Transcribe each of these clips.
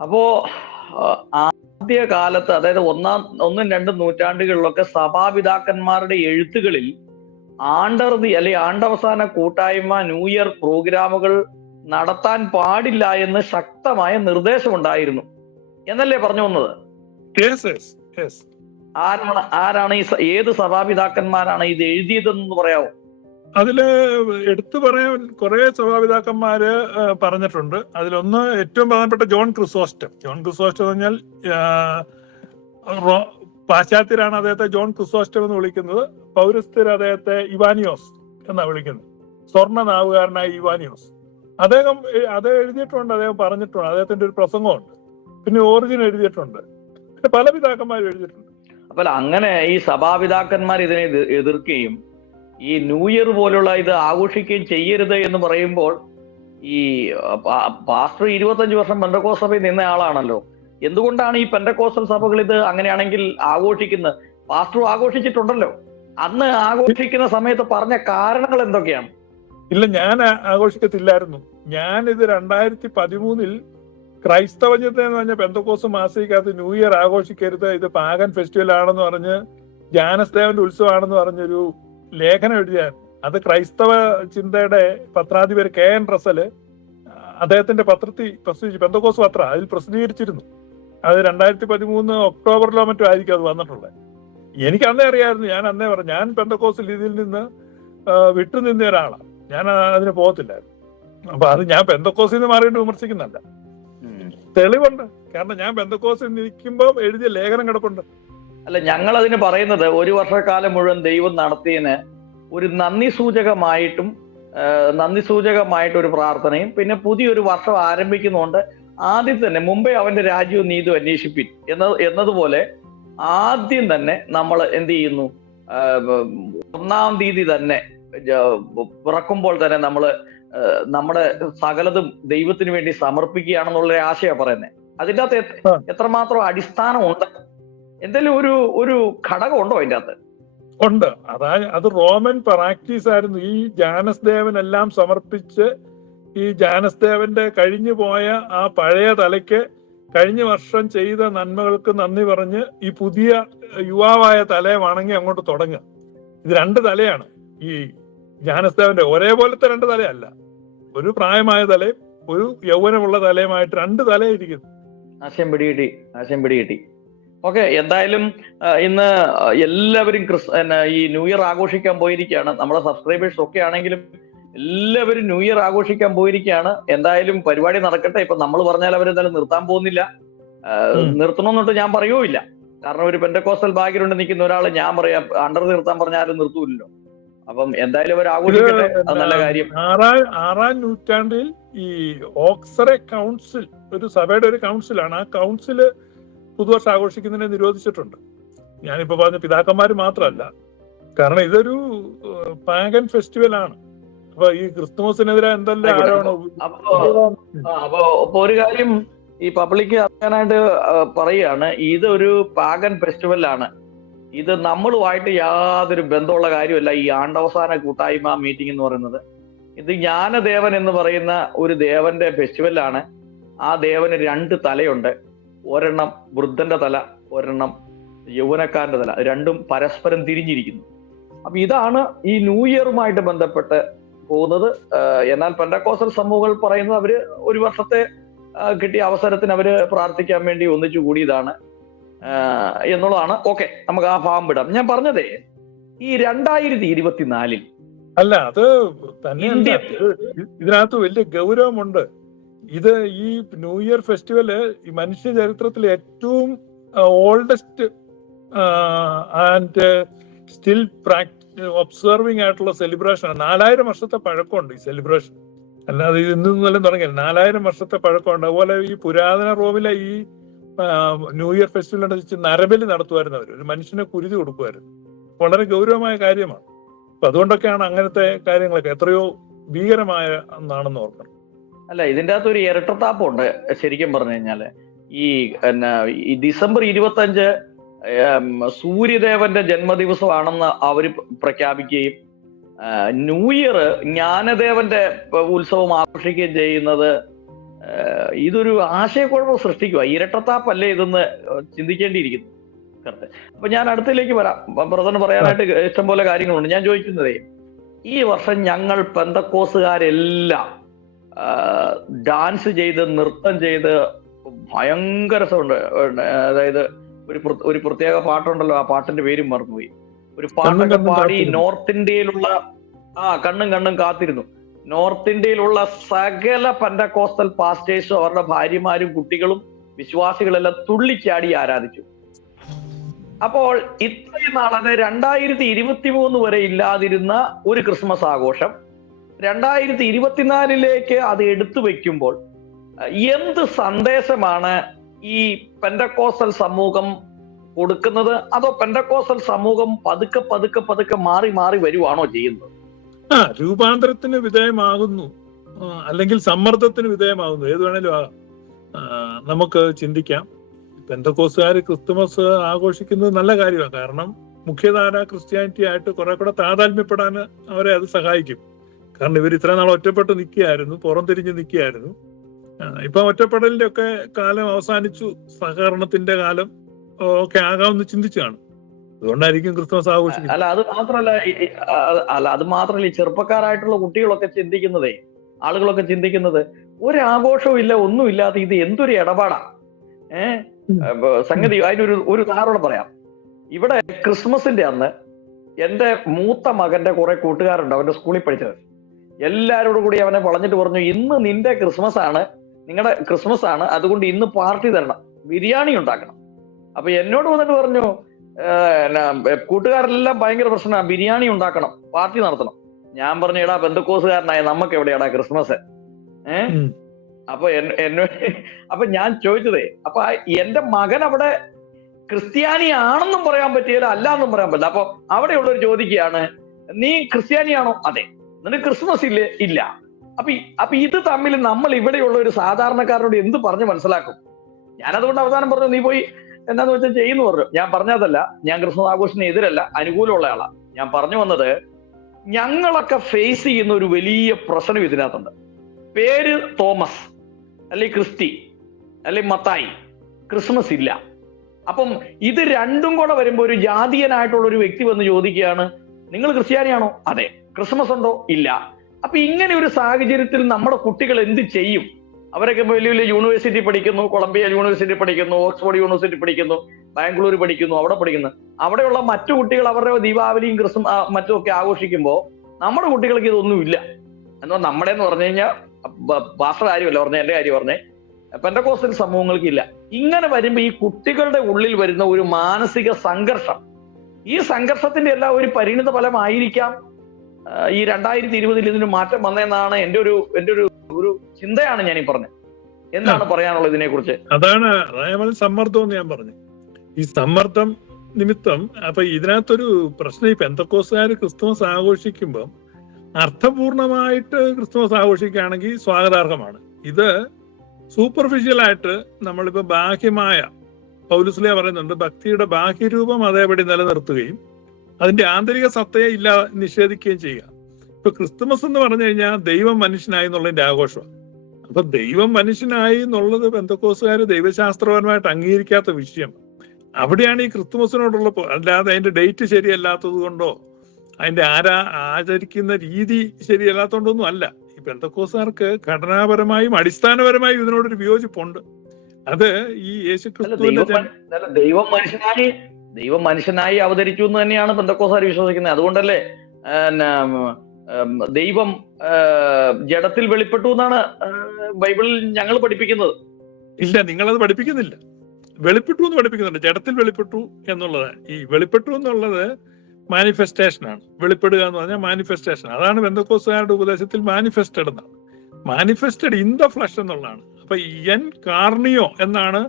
അപ്പോ ആദ്യ കാലത്ത് അതായത് ഒന്നാം ഒന്നും രണ്ടും നൂറ്റാണ്ടുകളിലൊക്കെ സഭാപിതാക്കന്മാരുടെ എഴുത്തുകളിൽ ആണ്ടർതി അല്ലെ ആണ്ടവസാന കൂട്ടായ്മ ന്യൂ ഇയർ പ്രോഗ്രാമുകൾ നടത്താൻ പാടില്ല എന്ന് ശക്തമായ നിർദ്ദേശം ഉണ്ടായിരുന്നു എന്നല്ലേ പറഞ്ഞു വന്നത്. ആരാണ് ആരാണ് ഈ ഏത് സഭാപിതാക്കന്മാരാണ് ഇത് എഴുതിയതെന്ന് പറയാമോ അതിൽ എടുത്തു പറയാൻ കുറെ സഭാപിതാക്കന്മാര് പറഞ്ഞിട്ടുണ്ട്. അതിലൊന്ന് ഏറ്റവും പ്രധാനപ്പെട്ട ജോൺ ക്രിസോസ്റ്റം. ജോൺ ക്രിസോസ്റ്റം എന്ന് പറഞ്ഞാൽ പാശ്ചാത്യരാണ് അദ്ദേഹത്തെ ജോൺ ക്രിസോസ്റ്റം എന്ന് വിളിക്കുന്നത്. പൗരസ്ഥർ അദ്ദേഹത്തെ ഇവാനിയോസ് എന്നാ വിളിക്കുന്നത്. സ്വർണ നാവുകാരനായ ഇവാനിയോസ്. അദ്ദേഹം അത് എഴുതിയിട്ടുണ്ട് അദ്ദേഹം പറഞ്ഞിട്ടുണ്ട്. അദ്ദേഹത്തിന്റെ ഒരു പ്രസംഗമുണ്ട്. പിന്നെ ഓറിജിൻ എഴുതിയിട്ടുണ്ട്. പിന്നെ പല പിതാക്കന്മാരും എഴുതിയിട്ടുണ്ട്. അപ്പോൾ അങ്ങനെ ഈ സഭാപിതാക്കന്മാർ ഇതിനെ എതിർക്കുകയും ഈ ന്യൂ ഇയർ പോലുള്ള ഇത് ആഘോഷിക്കുകയും ചെയ്യരുത് എന്ന് പറയുമ്പോൾ ഈ പാസ്റ്റർ ഇരുപത്തഞ്ച് വർഷം പെന്തക്കോസ് സഭയിൽ നിന്ന ആളാണല്ലോ. എന്തുകൊണ്ടാണ് ഈ പെൻഡക്കോസൽ സഭകൾ ഇത് അങ്ങനെയാണെങ്കിൽ ആഘോഷിക്കുന്നത്? പാസ്റ്റർ ആഘോഷിച്ചിട്ടുണ്ടല്ലോ. അന്ന് ആഘോഷിക്കുന്ന സമയത്ത് പറഞ്ഞ കാരണങ്ങൾ എന്തൊക്കെയാണ്? ഇല്ല ഞാൻ ആഘോഷിക്കത്തില്ലായിരുന്നു. ഞാൻ ഇത് രണ്ടായിരത്തി പതിമൂന്നിൽ ക്രൈസ്തവ എന്ന് പറഞ്ഞ പെന്തക്കോസ് മാസികക്കകത്ത് ന്യൂ ഇയർ ആഘോഷിക്കരുത്. ഇത് പാകൻ ഫെസ്റ്റിവൽ ആണെന്ന് പറഞ്ഞ് ജാനസ്ദേവന്റെ ഉത്സവമാണെന്ന് പറഞ്ഞൊരു ലേഖനം എഴുതിയാൽ അത് ക്രൈസ്തവ ചിന്തയുടെ പത്രാധിപർ കെ എൻ റസൽ അദ്ദേഹത്തിന്റെ പത്രത്തിൽ പ്രസിദ്ധീകരിച്ചു. പെന്തക്കോസ് പത്ര അതിൽ പ്രസിദ്ധീകരിച്ചിരുന്നു. അത് രണ്ടായിരത്തി പതിമൂന്ന് ഒക്ടോബറിലോ മറ്റോ ആയിരിക്കും അത് വന്നിട്ടുള്ളത്. എനിക്ക് അന്നേ അറിയായിരുന്നു ഞാൻ അന്നേ പറഞ്ഞു ഞാൻ പെന്തക്കോസിൽ ഇതിൽ നിന്ന് വിട്ടു വിട്ടുനിന്ന ഒരാളാണ്. ഞാൻ അതിന് പോകത്തില്ലായിരുന്നു. അപ്പൊ അത് ഞാൻ പെന്തക്കോസിൽ നിന്ന് മാറിയിട്ട് വിമർശിക്കുന്നല്ല തെളിവുണ്ട്. കാരണം ഞാൻ ബന്ധക്കോസിൽ നിൽക്കുമ്പോൾ എഴുതിയ ലേഖനം കിടപ്പുണ്ട്. അല്ല ഞങ്ങൾ അതിന് പറയുന്നത് ഒരു വർഷക്കാലം മുഴുവൻ ദൈവം നടത്തിയതിന് ഒരു നന്ദി സൂചകമായിട്ടും നന്ദി സൂചകമായിട്ട് ഒരു പ്രാർത്ഥനയും പിന്നെ പുതിയൊരു വർഷം ആരംഭിക്കുന്നതുകൊണ്ട് ആദ്യം തന്നെ മുമ്പേ അവന്റെ രാജ്യവും നീതും അന്വേഷിപ്പിൻ എന്ന എന്നതുപോലെ ആദ്യം തന്നെ നമ്മൾ എന്ത് ചെയ്യുന്നു? ഒന്നാം തീയതി തന്നെ പിറക്കുമ്പോൾ തന്നെ നമ്മൾ നമ്മുടെ സകലതും ദൈവത്തിന് വേണ്ടി സമർപ്പിക്കുകയാണെന്നുള്ള ആശയാണ് ആശയമാണ് പറയുന്നത്. അതിന്റെ അകത്ത് എത്രമാത്രം അടിസ്ഥാനം എത്രമാത്രം അടിസ്ഥാനമുണ്ട്? എന്തെങ്കിലും ഒരു ഒരു ഘടകം ഉണ്ടോ അതിന്റെ അകത്ത്? ഉണ്ട്. അതായത് അത് റോമൻ പ്രാക്ടീസ് ആയിരുന്നു ഈ ജാനസ് ദേവനെല്ലാം സമർപ്പിച്ച് ഈ ജാനസ് ദേവന്റെ കഴിഞ്ഞു പോയ ആ പഴയ തലയ്ക്ക് കഴിഞ്ഞ വർഷം ചെയ്ത നന്മകൾക്ക് നന്ദി പറഞ്ഞ് ഈ പുതിയ യുവാവായ തലയെ വണങ്ങി അങ്ങോട്ട് തുടങ്ങുക. ഇത് രണ്ട് തലയാണ്. ഈ ജാനസ് ദേവന്റെ ഒരേപോലത്തെ രണ്ട് തലയല്ല. ഒരു പ്രായമായ തലയും ഒരു യൗവനമുള്ള തലയുമായിട്ട് രണ്ട് തലയിരിക്കുന്നു ആശയം പിടികിട്ടി. ആശയം പിടികിട്ടി. ഓക്കെ എന്തായാലും ഇന്ന് എല്ലാവരും ക്രിസ് ഈ ന്യൂ ഇയർ ആഘോഷിക്കാൻ പോയിരിക്കുകയാണ്. നമ്മുടെ സബ്സ്ക്രൈബേഴ്സ് ഒക്കെ ആണെങ്കിലും എല്ലാവരും ന്യൂ ഇയർ ആഘോഷിക്കാൻ പോയിരിക്കുകയാണ്. എന്തായാലും പരിപാടി നടക്കട്ടെ. ഇപ്പൊ നമ്മൾ പറഞ്ഞാൽ അവരെന്തായാലും നിർത്താൻ പോകുന്നില്ല. നിർത്തണമെന്നിട്ട് ഞാൻ പറയുമില്ല കാരണം ഒരു പെൻഡക്കോസ്റ്റൽ ബാഗിലുണ്ട് നിൽക്കുന്ന ഒരാൾ ഞാൻ പറയാം അണ്ടർ നിർത്താൻ പറഞ്ഞാൽ ആരും നിർത്തൂല്ലോ അപ്പം എന്തായാലും അവർ ആഘോഷിക്കട്ടെ. അത് നല്ല കാര്യം. ആറാം ആറാം നൂറ്റാണ്ടിൽ ഈ ഓക്സറെ കൗൺസിൽ ഒരു സഭയുടെ ഒരു കൗൺസിലാണ് ആ കൗൺസിൽ പുതുവർഷം ആഘോഷിക്കുന്നതിനെ നിരോധിച്ചിട്ടുണ്ട്. ഞാനിപ്പോ പറഞ്ഞ പിതാക്കന്മാർ മാത്രമല്ല. കാരണം ഇതൊരു പാഗൻ ഫെസ്റ്റിവൽ ആണ് അപ്പൊ ഈ ക്രിസ്തുമസിനെതിരെ എന്തെല്ലാം അപ്പോ ഒരു കാര്യം ഈ പബ്ലിക് അറിയാനായിട്ട് പറയുകയാണ്. പറയാണ് ഇതൊരു പാഗൻ ഫെസ്റ്റിവൽ ആണ് ഇത് നമ്മളുമായിട്ട് യാതൊരു ബന്ധമുള്ള കാര്യമല്ല ഈ ആണ്ടവസാന കൂട്ടായ്മ മീറ്റിംഗ് എന്ന് പറയുന്നത്. ഇത് ജ്ഞാനദേവൻ എന്ന് പറയുന്ന ഒരു ദേവന്റെ ഫെസ്റ്റിവലാണ്. ആ ദേവന് രണ്ട് തലയുണ്ട്. ഒരെണ്ണം വൃദ്ധന്റെ തല ഒരെണ്ണം യൗവനക്കാരന്റെ തല രണ്ടും പരസ്പരം തിരിഞ്ഞിരിക്കുന്നു. അപ്പൊ ഇതാണ് ഈ ന്യൂ ഇയറുമായിട്ട് ബന്ധപ്പെട്ട് പോകുന്നത്. എന്നാൽ പെൻഡക്കോസൽ സമൂഹങ്ങൾ പറയുന്നത് അവർ ഒരു വർഷത്തെ കിട്ടിയ അവസരത്തിന് അവർ പ്രാർത്ഥിക്കാൻ വേണ്ടി ഒന്നിച്ചു കൂടിയതാണ്. എന്നുള്ളതാണ്. ഓക്കെ നമുക്ക് ആ ഭാഗം വിടാം. ഞാൻ പറഞ്ഞതേ ഈ രണ്ടായിരത്തി ഇരുപത്തിനാലിൽ അല്ല അത് തന്നെ ഇതിനകത്ത് വലിയ ഗൗരവമുണ്ട്. ഇത് ഈ ന്യൂ ഇയർ ഫെസ്റ്റിവൽ മനുഷ്യ ചരിത്രത്തിൽ ഏറ്റവും ഓൾഡസ്റ്റ് ആൻഡ് സ്റ്റിൽ പ്രാക്ടി ഒബ്സർവിംഗ് ആയിട്ടുള്ള സെലിബ്രേഷൻ നാലായിരം വർഷത്തെ പഴക്കമുണ്ട് ഈ സെലിബ്രേഷൻ അല്ലാതെ ഇത് ഇന്നും ഇന്നലെ തുടങ്ങിയത് നാലായിരം വർഷത്തെ പഴക്കമുണ്ട്. അതുപോലെ ഈ പുരാതന റോമിലെ ഈ ന്യൂ ഇയർ ഫെസ്റ്റിവൽ അനുസരിച്ച് നരബലി നടത്തുമായിരുന്നു അവർ ഒരു മനുഷ്യനെ കുരുതി കൊടുക്കുമായിരുന്നു. വളരെ ഗൗരവമായ കാര്യമാണ്. അപ്പൊ അതുകൊണ്ടൊക്കെയാണ് അങ്ങനത്തെ കാര്യങ്ങളൊക്കെ എത്രയോ ഭീകരമായ ഒന്നാണെന്ന് ഓർക്കണം. അല്ല ഇതിന്റെ അകത്ത് ഒരു ഇരട്ടത്താപ്പുണ്ട് ശരിക്കും പറഞ്ഞു കഴിഞ്ഞാൽ. ഈ എന്നാ ഈ ഡിസംബർ ഇരുപത്തി അഞ്ച് സൂര്യദേവന്റെ ജന്മദിവസമാണെന്ന് അവർ പ്രഖ്യാപിക്കുകയും ന്യൂ ഇയർ ജ്ഞാനദേവന്റെ ഉത്സവം ആഘോഷിക്കുകയും ചെയ്യുന്നത് ഇതൊരു ആശയക്കുഴപ്പം സൃഷ്ടിക്കുക. ഇരട്ടത്താപ്പല്ലേ ഇതെന്ന് ചിന്തിക്കേണ്ടിയിരിക്കുന്നു. കറക്റ്റ്. അപ്പൊ ഞാൻ അടുത്തിലേക്ക് വരാം. ബ്രദറിന് പറയാനായിട്ട് ഇഷ്ടംപോലെ കാര്യങ്ങളുണ്ട്. ഞാൻ ചോദിക്കുന്നതേ ഈ വർഷം ഞങ്ങൾ പെന്തക്കോസുകാരെല്ലാം ഡാൻസ് ചെയ്ത് നൃത്തം ചെയ്ത് ഭയങ്കര സൗണ്ട് അതായത് ഒരു ഒരു പ്രത്യേക പാട്ടുണ്ടല്ലോ ആ പാട്ടിന്റെ പേരും മറന്നുപോയി. ഒരു പാട്ടൊക്കെ പാടി നോർത്ത് ഇന്ത്യയിലുള്ള ആ കണ്ണും കണ്ണും കാത്തിരുന്നു. നോർത്ത് ഇന്ത്യയിലുള്ള സകല പെന്തക്കോസ്റ്റൽ പാസ്റ്റേഴ്സും അവരുടെ ഭാര്യമാരും കുട്ടികളും വിശ്വാസികളെല്ലാം തുള്ളിച്ചാടി ആരാധിച്ചു. അപ്പോൾ ഇത്രയും നാളത് രണ്ടായിരത്തി ഇരുപത്തി മൂന്ന് വരെ ഇല്ലാതിരുന്ന ഒരു ക്രിസ്മസ് ആഘോഷം രണ്ടായിരത്തി ഇരുപത്തിനാലിലേക്ക് അത് എടുത്തു വെക്കുമ്പോൾ എന്ത് സന്ദേശമാണ് ഈ പെൻഡക്കോസൽ സമൂഹം കൊടുക്കുന്നത്? അതോ പെൻഡക്കോസൽ സമൂഹം പതുക്കെ പതുക്കെ പതുക്കെ മാറി മാറി വരുവാണോ ചെയ്യുന്നത്? ആ രൂപാന്തരത്തിന് വിധേയമാകുന്നു. അല്ലെങ്കിൽ സമ്മർദ്ദത്തിന് വിധേയമാകുന്നു. ഏത് വേണേലും ആ, നമുക്ക് ചിന്തിക്കാം. പെന്തക്കോസുകാർ ക്രിസ്തുമസ് ആഘോഷിക്കുന്നത് നല്ല കാര്യമാണ്. കാരണം മുഖ്യധാര ക്രിസ്ത്യാനിറ്റി ആയിട്ട് കുറെ കൂടെ താതാത്മ്യപ്പെടാൻ അവരെ അത് സഹായിക്കും. കാരണം ഇവർ ഇത്ര നാൾ ഒറ്റപ്പെട്ട് നിൽക്കുകയായിരുന്നു പുറം തിരിഞ്ഞ് നിൽക്കുകയായിരുന്നു ഇപ്പൊ ഒറ്റപ്പെടലിന്റെ ഒക്കെ കാലം അവസാനിച്ചു. സഹകരണത്തിന്റെ കാലം ഒക്കെ ആകാമെന്ന് ചിന്തിച്ചാണ് കാണും. അതുകൊണ്ടായിരിക്കും ക്രിസ്മസ് ആഘോഷിക്കുന്നത്. അല്ല അത് മാത്രല്ല അല്ല അത് മാത്രല്ല ഈ ചെറുപ്പക്കാരായിട്ടുള്ള കുട്ടികളൊക്കെ ചിന്തിക്കുന്നതേ ആളുകളൊക്കെ ചിന്തിക്കുന്നത് ഒരു ആഘോഷവും ഇല്ല ഒന്നുമില്ലാതെ ഇത് എന്തൊരു ഇടപാടാ? ഏഹ് സംഗതി അതിനൊരു ഒരു ഉദാഹരണം പറയാം. ഇവിടെ ക്രിസ്മസിന്റെ അന്ന് എന്റെ മൂത്ത മകന്റെ കുറെ കൂട്ടുകാരുണ്ട് അവന്റെ സ്കൂളിൽ പഠിച്ചത് എല്ലാരോടും കൂടി അവനെ വളഞ്ഞിട്ട് പറഞ്ഞു ഇന്ന് നിന്റെ ക്രിസ്മസ് ആണ് നിങ്ങളുടെ ക്രിസ്മസ് ആണ് അതുകൊണ്ട് ഇന്ന് പാർട്ടി തരണം ബിരിയാണി ഉണ്ടാക്കണം. അപ്പൊ എന്നോട് വന്നിട്ട് പറഞ്ഞു "ഏഹ്, എന്നാ, കൂട്ടുകാരെല്ലാം ഭയങ്കര പ്രശ്നമാണ് ബിരിയാണി ഉണ്ടാക്കണം പാർട്ടി നടത്തണം. ഞാൻ പറഞ്ഞു എടാ ബന്ധുക്കോസുകാരനായ നമുക്ക് എവിടെയാടാ ക്രിസ്മസ്? ഏഹ്. അപ്പൊ എന്നെ അപ്പൊ ഞാൻ ചോദിച്ചതേ അപ്പൊ എന്റെ മകൻ അവിടെ ക്രിസ്ത്യാനി ആണെന്നും പറയാൻ പറ്റിയില്ല അല്ല എന്നും പറയാൻ പറ്റില്ല. അപ്പൊ അവിടെയുള്ളവർ ചോദിക്കുകയാണ് നീ ക്രിസ്ത്യാനിയാണോ? അതെ. നിനക്ക് ക്രിസ്മസ് ഇല്ല? ഇല്ല. അപ്പൊ അപ്പൊ ഇത് തമ്മിൽ നമ്മൾ ഇവിടെയുള്ള ഒരു സാധാരണക്കാരനോട് എന്ത് പറഞ്ഞ് മനസ്സിലാക്കും? ഞാനതുകൊണ്ട് അവസാനം പറഞ്ഞു നീ പോയി എന്താന്ന് വെച്ചാൽ ചെയ്യുന്നു പറഞ്ഞു. ഞാൻ പറഞ്ഞതല്ല ഞാൻ ക്രിസ്മസ് ആഘോഷത്തിന് എതിരല്ല അനുകൂലമുള്ള ആളാ. ഞാൻ പറഞ്ഞു വന്നത് ഞങ്ങളൊക്കെ ഫേസ് ചെയ്യുന്ന ഒരു വലിയ പ്രശ്നം ഇതിനകത്തുണ്ട്. പേര് തോമസ് അല്ലെങ്കിൽ ക്രിസ്റ്റി അല്ലെങ്കിൽ മത്തായി. ക്രിസ്മസ് ഇല്ല. അപ്പം ഇത് രണ്ടും കൂടെ വരുമ്പോൾ ഒരു ജാതീയനായിട്ടുള്ള ഒരു വ്യക്തി വന്ന് ചോദിക്കുകയാണ് നിങ്ങൾ ക്രിസ്ത്യാനിയാണോ? അതെ. ക്രിസ്മസ് ഉണ്ടോ? ഇല്ല. അപ്പൊ ഇങ്ങനെ ഒരു സാഹചര്യത്തിൽ നമ്മുടെ കുട്ടികൾ എന്ത് ചെയ്യും? അവരൊക്കെ വലിയ വലിയ യൂണിവേഴ്സിറ്റി പഠിക്കുന്നു കൊളംബിയ യൂണിവേഴ്സിറ്റി പഠിക്കുന്നു ഓക്സ്ഫോർഡ് യൂണിവേഴ്സിറ്റി പഠിക്കുന്നു ബാംഗ്ലൂർ പഠിക്കുന്നു അവിടെ പഠിക്കുന്നു. അവിടെയുള്ള മറ്റു കുട്ടികൾ അവരുടെ ദീപാവലിയും ക്രിസ്മ മറ്റും ഒക്കെ ആഘോഷിക്കുമ്പോൾ നമ്മുടെ കുട്ടികൾക്ക് ഇതൊന്നും ഇല്ല. എന്നാൽ നമ്മുടെ എന്ന് പറഞ്ഞു കഴിഞ്ഞാൽ ഭാഷ കാര്യമല്ല പറഞ്ഞ എന്റെ കാര്യം പറഞ്ഞേ. പെന്തക്കോസ്റ്റൽ സമൂഹങ്ങൾക്ക് ഇല്ല. ഇങ്ങനെ വരുമ്പോൾ ഈ കുട്ടികളുടെ ഉള്ളിൽ വരുന്ന ഒരു മാനസിക സംഘർഷം. ഈ സംഘർഷത്തിന്റെ എല്ലാം ഒരു പരിണിത ഫലമായിരിക്കാം. ഈ രണ്ടായിരത്തി ഇരുപതിൽ ഇതിന് മാറ്റം വന്നതെന്നാണ് എന്റെ ഒരു എന്റെ ഒരു ഒരു ചിന്തയാണ് ഞാൻ ഈ പറഞ്ഞത്. എന്താണ് പറയാനുള്ളത് ഇതിനെ കുറിച്ച് അതാണ് അതായത് സമ്മർദ്ദം എന്ന് ഞാൻ പറഞ്ഞു ഈ സമ്മർദ്ദം നിമിത്തം അപ്പൊ ഇതിനകത്തൊരു പ്രശ്നം ഈ പെന്തക്കോസുകാർ ക്രിസ്തുമസ് ആഘോഷിക്കുമ്പം അർത്ഥപൂർണമായിട്ട് ക്രിസ്തുമസ് ആഘോഷിക്കുകയാണെങ്കിൽ സ്വാഗതാർഹമാണ്. ഇത് സൂപ്പർഫിഷ്യൽ ആയിട്ട് നമ്മളിപ്പോ ബാഹ്യമായ പൗലുസ്ലിയ പറയുന്നുണ്ട് ഭക്തിയുടെ ബാഹ്യരൂപം അതേപടി നിലനിർത്തുകയും അതിന്റെ ആന്തരിക സത്തയെ ഇല്ല നിഷേധിക്കുകയും ചെയ്യുക. ഇപ്പൊ ക്രിസ്തുമസ് എന്ന് പറഞ്ഞു കഴിഞ്ഞാൽ ദൈവം മനുഷ്യനായി എന്നുള്ളതിന്റെ ആഘോഷമാണ്. അപ്പൊ ദൈവം മനുഷ്യനായി എന്നുള്ളത് ബന്ധക്കോസുകാർ ദൈവശാസ്ത്രപരമായിട്ട് അംഗീകരിക്കാത്ത വിഷയം. അവിടെയാണ് ഈ ക്രിസ്തുമസിനോടുള്ള അല്ലാതെ അതിന്റെ ഡേറ്റ് ശരിയല്ലാത്തത് കൊണ്ടോ അതിന്റെ ആരാ ആചരിക്കുന്ന രീതി ശരിയല്ലാത്തതുകൊണ്ടൊന്നും അല്ല. ഈ ബന്ധക്കോസുകാർക്ക് ഘടനാപരമായും അടിസ്ഥാനപരമായും ഇതിനോടൊരു വിയോജിപ്പുണ്ട്. അത് ഈ യേശു ക്രിസ്തുവിന്റെ ദൈവം മനുഷ്യനായി ദൈവം മനുഷ്യനായി അവതരിച്ചു എന്ന് തന്നെയാണ് പെന്തക്കോസാർ വിശ്വസിക്കുന്നത്. അതുകൊണ്ടല്ലേ ദൈവം ജഡത്തിൽ വെളിപ്പെട്ടു എന്നാണ് ബൈബിളിൽ ഞങ്ങൾ പഠിപ്പിക്കുന്നത്. ഇല്ല നിങ്ങളത് പഠിപ്പിക്കുന്നില്ല. വെളിപ്പെട്ടു എന്ന് പഠിപ്പിക്കുന്നുണ്ട്. ജഡത്തിൽ വെളിപ്പെട്ടു എന്നുള്ളത് ഈ വെളിപ്പെട്ടു എന്നുള്ളത് മാനിഫെസ്റ്റേഷൻ ആണ്. വെളിപ്പെടുക എന്ന് പറഞ്ഞാൽ മാനിഫെസ്റ്റേഷൻ അതാണ് ബന്ധക്കോസുകാരുടെ ഉപദേശത്തിൽ മാനിഫെസ്റ്റഡ് എന്നാണ്. മാനിഫെസ്റ്റഡ് ഇൻ ദ ഫ്ലഷ് എന്നുള്ളതാണ്. അപ്പൊ എൻ കാർണിയോ എന്നാണ്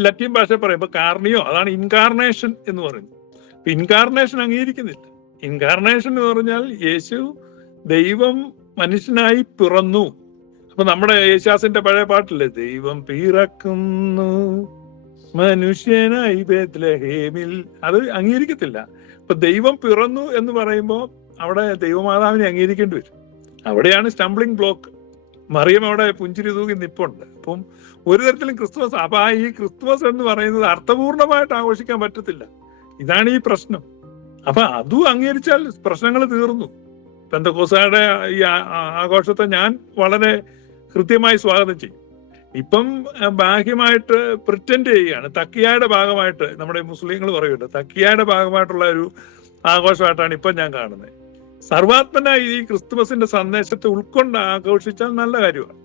ലത്തീൻ ഭാഷ പറയുമ്പോൾ കാർണിയോ അതാണ് ഇൻകാർണേഷൻ എന്ന് പറയുന്നത്. അപ്പൊ ഇൻകാർണേഷൻ അംഗീകരിക്കുന്നില്ല. ഇൻകാർണേഷൻ എന്ന് പറഞ്ഞാൽ യേശു ദൈവം മനുഷ്യനായി പിറന്നു. അപ്പൊ നമ്മുടെ യേശാസിന്റെ പഴയ പാട്ടില്ലേ ദൈവം പിറക്കുന്നു മനുഷ്യനായി ബേദ്ലഹേമിൽ അത് അംഗീകരിക്കത്തില്ല. അപ്പൊ ദൈവം പിറന്നു എന്ന് പറയുമ്പോൾ അവിടെ ദൈവമാതാവിനെ അംഗീകരിക്കേണ്ടി വരും. അവിടെയാണ് സ്റ്റംബ്ലിംഗ് ബ്ലോക്ക് മറിയം അവിടെ പുഞ്ചിരി തൂകി നിപ്പുണ്ട്. അപ്പം ഒരു തരത്തിലും ക്രിസ്തുമസ് അപ്പൊ ആ ഈ ക്രിസ്തുമസ് എന്ന് പറയുന്നത് അർത്ഥപൂർണമായിട്ട് ആഘോഷിക്കാൻ പറ്റത്തില്ല. ഇതാണ് ഈ പ്രശ്നം. അപ്പൊ അതും അംഗീകരിച്ചാൽ പ്രശ്നങ്ങൾ തീർന്നു. പെന്തക്കോസായുടെ ഈ ആഘോഷത്തെ ഞാൻ വളരെ കൃത്യമായി സ്വാഗതം ചെയ്യും. ഇപ്പം ബാഹ്യമായിട്ട് പ്രിറ്റൻഡ് ചെയ്യുകയാണ്. തക്കിയായുടെ ഭാഗമായിട്ട് നമ്മുടെ മുസ്ലിങ്ങൾ പറയുമല്ലോ തക്കിയായുടെ ഭാഗമായിട്ടുള്ള ഒരു ആഘോഷമായിട്ടാണ് ഇപ്പം ഞാൻ കാണുന്നത്. സർവാത്മന ഈ ക്രിസ്തുമസിന്റെ സന്ദേശത്തെ ഉൾക്കൊണ്ട് ആഘോഷിച്ചാൽ നല്ല കാര്യമാണ്.